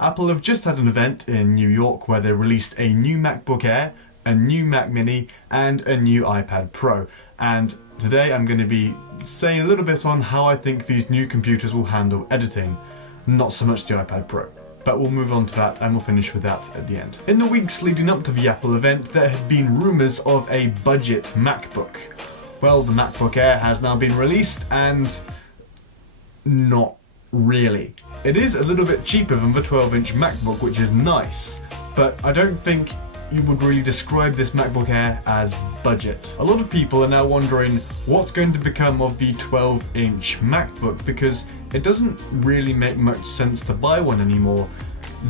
Apple have just had an event in New York where they released a new MacBook Air, a new Mac Mini, and a new iPad Pro. And today I'm going to be saying a little bit on how I think these new computers will handle editing. Not so much the iPad Pro. But we'll move on to that and we'll finish with that at the end. In the weeks leading up to the Apple event, there had been rumours of a budget MacBook. Well, the MacBook Air has now been released and not really. It is a little bit cheaper than the 12-inch MacBook, which is nice, but I don't think you would really describe this MacBook Air as budget. A lot of people are now wondering what's going to become of the 12-inch MacBook because it doesn't really make much sense to buy one anymore.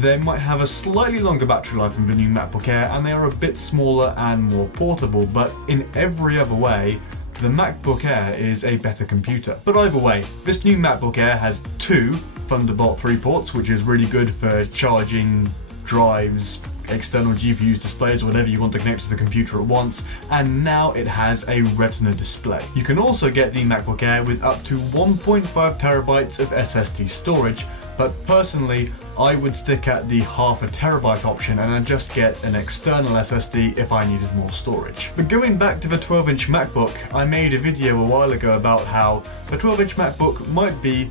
They might have a slightly longer battery life than the new MacBook Air and they are a bit smaller and more portable, but in every other way, the MacBook Air is a better computer. But either way, this new MacBook Air has two Thunderbolt 3 ports, which is really good for charging drives, external GPUs, displays, whatever you want to connect to the computer at once, and now it has a Retina display. You can also get the MacBook Air with up to 1.5 terabytes of SSD storage, but personally I would stick at the half a terabyte option and I'd just get an external SSD if I needed more storage. But going back to the 12-inch MacBook, I made a video a while ago about how the 12-inch MacBook might be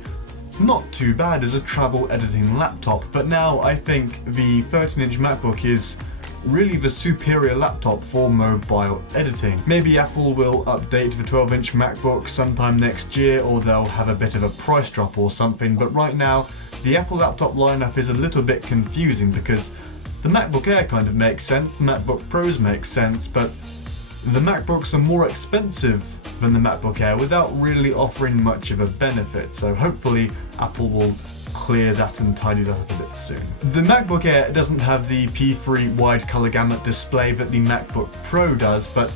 not too bad as a travel editing laptop, but now I think the 13-inch MacBook is really the superior laptop for mobile editing. Maybe Apple will update the 12-inch MacBook sometime next year, or they'll have a bit of a price drop or something, but right now the Apple laptop lineup is a little bit confusing because the MacBook Air kind of makes sense, the MacBook Pros make sense, but the MacBooks are more expensive than the MacBook Air without really offering much of a benefit, so hopefully Apple will clear that and tidy that up a bit soon. The MacBook Air doesn't have the P3 wide color gamut display that the MacBook Pro does, but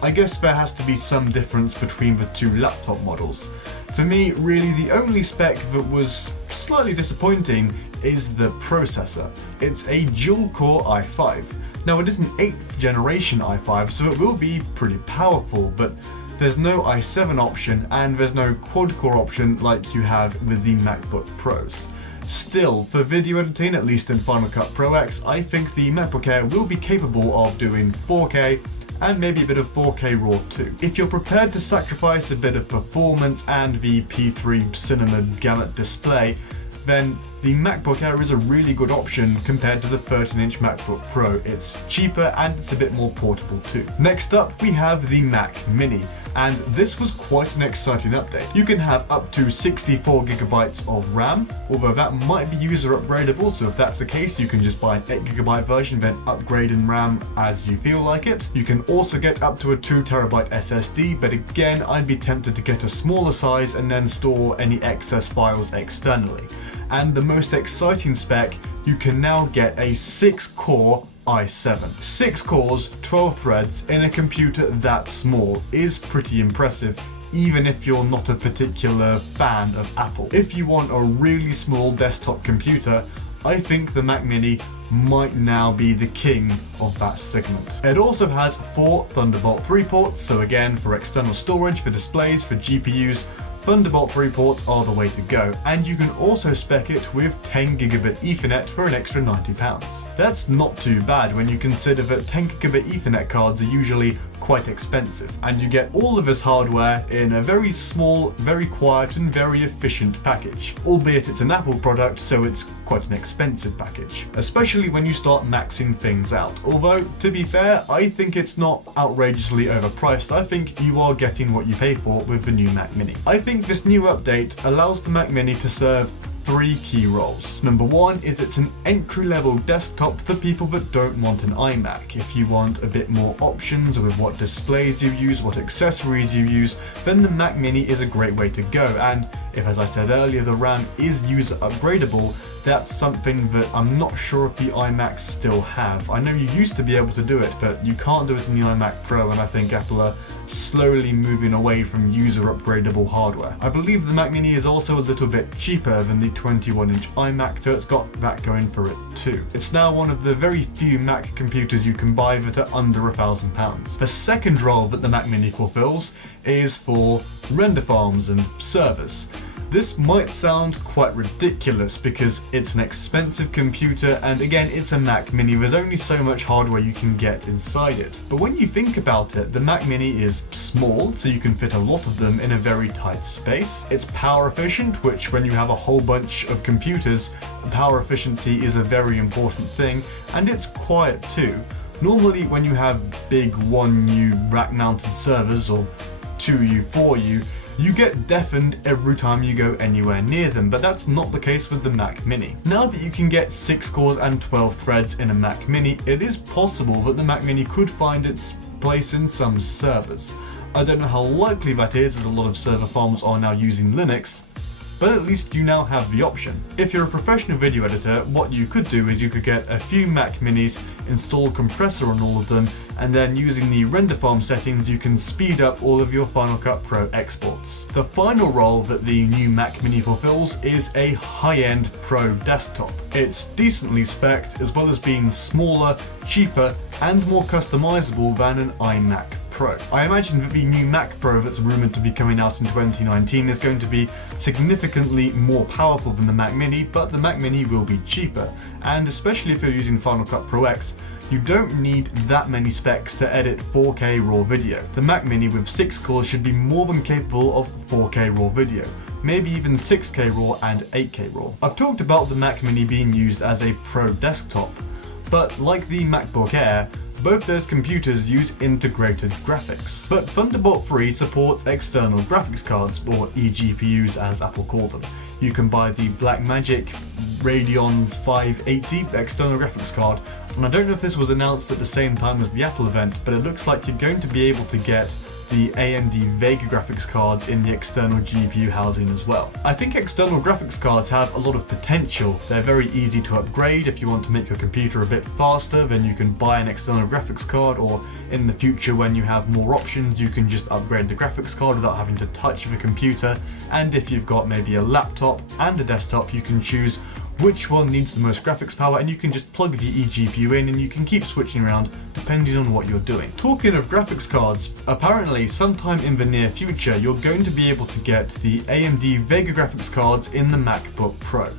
I guess there has to be some difference between the two laptop models. For me, really the only spec that was slightly disappointing is the processor. It's a dual-core i5. Now it is an 8th generation i5, so it will be pretty powerful, but there's no i7 option and there's no quad-core option like you have with the MacBook Pros. Still, for video editing, at least in Final Cut Pro X, I think the MacBook Air will be capable of doing 4K and maybe a bit of 4K RAW too. If you're prepared to sacrifice a bit of performance and the P3 Cinema gamut display, then the MacBook Air is a really good option compared to the 13-inch MacBook Pro. It's cheaper and it's a bit more portable too. Next up we have the Mac Mini, and this was quite an exciting update. You can have up to 64GB of RAM, although that might be user upgradable, so if that's the case you can just buy an 8GB version then upgrade in RAM as you feel like it. You can also get up to a 2TB SSD, but again I'd be tempted to get a smaller size and then store any excess files externally. And the most exciting spec, you can now get a 6-core i7. 6 cores, 12 threads in a computer that small is pretty impressive, even if you're not a particular fan of Apple. If you want a really small desktop computer, I think the Mac Mini might now be the king of that segment. It also has 4 Thunderbolt 3 ports, so again for external storage, for displays, for GPUs, Thunderbolt 3 ports are the way to go, and you can also spec it with 10GB Ethernet for an extra £90. That's not too bad when you consider that 10GB Ethernet cards are usually quite expensive, and you get all of this hardware in a very small, very quiet and very efficient package. Albeit it's an Apple product, so it's quite an expensive package, especially when you start maxing things out. Although, to be fair, I think it's not outrageously overpriced. I think you are getting what you pay for with the new Mac Mini. I think this new update allows the Mac Mini to serve 3 key roles. Number 1 is it's an entry-level desktop for people that don't want an iMac. If you want a bit more options with what displays you use, what accessories you use, then the Mac Mini is a great way to go. And if, as I said earlier, the RAM is user upgradable, that's something that I'm not sure if the iMacs still have. I know you used to be able to do it, but you can't do it in the iMac Pro, and I think Apple are slowly moving away from user upgradable hardware. I believe the Mac Mini is also a little bit cheaper than the 21-inch iMac, so it's got that going for it too. It's now one of the very few Mac computers you can buy that are under £1,000. The second role that the Mac Mini fulfills is for render farms and servers. This might sound quite ridiculous because it's an expensive computer and again it's a Mac Mini, there's only so much hardware you can get inside it. But when you think about it, the Mac Mini is small, so you can fit a lot of them in a very tight space. It's power efficient, which when you have a whole bunch of computers, power efficiency is a very important thing, and it's quiet too. Normally when you have big 1U rack mounted servers or 2U, 4U, you get deafened every time you go anywhere near them, but that's not the case with the Mac Mini. Now that you can get 6 cores and 12 threads in a Mac Mini, it is possible that the Mac Mini could find its place in some servers. I don't know how likely that is, as a lot of server farms are now using Linux, but at least you now have the option. If you're a professional video editor, what you could do is you could get a few Mac Minis, install a compressor on all of them, and then using the render farm settings you can speed up all of your Final Cut Pro exports. The final role that the new Mac Mini fulfills is a high-end pro desktop. It's decently spec'd, as well as being smaller, cheaper, and more customizable than an iMac Pro. I imagine that the new Mac Pro that's rumoured to be coming out in 2019 is going to be significantly more powerful than the Mac Mini, but the Mac Mini will be cheaper, and especially if you're using Final Cut Pro X, you don't need that many specs to edit 4K RAW video. The Mac Mini with 6 cores should be more than capable of 4K RAW video, maybe even 6K RAW and 8K RAW. I've talked about the Mac Mini being used as a pro desktop, but like the MacBook Air, both those computers use integrated graphics. But Thunderbolt 3 supports external graphics cards, or eGPUs as Apple call them. You can buy the Blackmagic Radeon 580 external graphics card, and I don't know if this was announced at the same time as the Apple event, but it looks like you're going to be able to get the AMD Vega graphics cards in the external GPU housing as well. I think external graphics cards have a lot of potential. They're very easy to upgrade. If you want to make your computer a bit faster, then you can buy an external graphics card, or in the future when you have more options you can just upgrade the graphics card without having to touch the computer. And if you've got maybe a laptop and a desktop, you can choose which one needs the most graphics power, and you can just plug the eGPU in and you can keep switching around depending on what you're doing. Talking of graphics cards, apparently sometime in the near future you're going to be able to get the AMD Vega graphics cards in the MacBook Pro.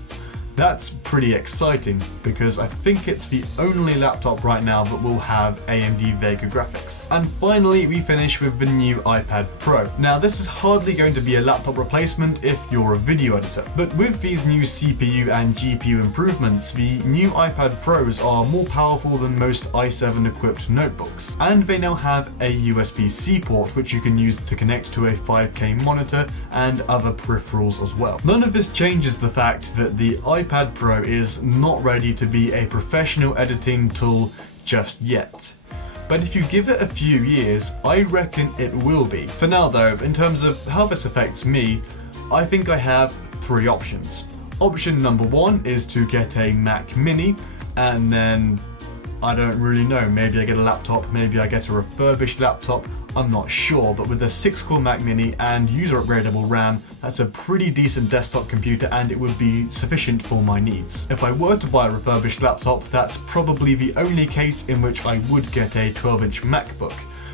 That's pretty exciting because I think it's the only laptop right now that will have AMD Vega graphics. And finally we finish with the new iPad Pro. Now this is hardly going to be a laptop replacement if you're a video editor, but with these new CPU and GPU improvements, the new iPad Pros are more powerful than most i7 equipped notebooks. And they now have a USB-C port which you can use to connect to a 5K monitor and other peripherals as well. None of this changes the fact that the iPad Pro is not ready to be a professional editing tool just yet. But if you give it a few years, I reckon it will be. For now though, in terms of how this affects me, I think I have 3 options. Option number 1 is to get a Mac Mini, and then I don't really know, maybe I get a laptop, maybe I get a refurbished laptop, I'm not sure, but with a 6-core Mac Mini and user upgradable RAM, that's a pretty decent desktop computer and it would be sufficient for my needs. If I were to buy a refurbished laptop, that's probably the only case in which I would get a 12-inch MacBook,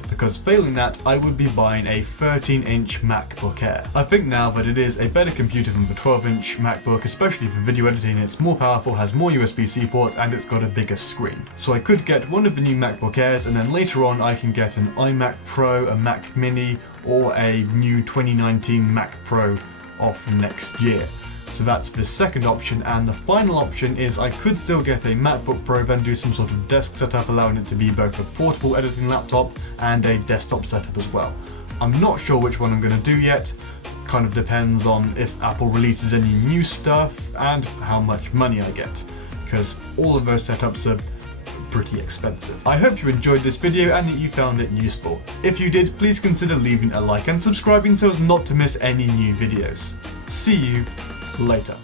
because failing that, I would be buying a 13-inch MacBook Air. I think now that it is a better computer than the 12-inch MacBook, especially for video editing. It's more powerful, has more USB-C ports, and it's got a bigger screen. So I could get one of the new MacBook Airs, and then later on I can get an iMac Pro, a Mac Mini, or a new 2019 Mac Pro off next year. So that's the second option, and the final option is I could still get a MacBook Pro, then do some sort of desk setup, allowing it to be both a portable editing laptop and a desktop setup as well. I'm not sure which one I'm going to do yet. Kind of depends on if Apple releases any new stuff and how much money I get, because all of those setups are pretty expensive. I hope you enjoyed this video and that you found it useful. If you did, please consider leaving a like and subscribing so as not to miss any new videos. See you later.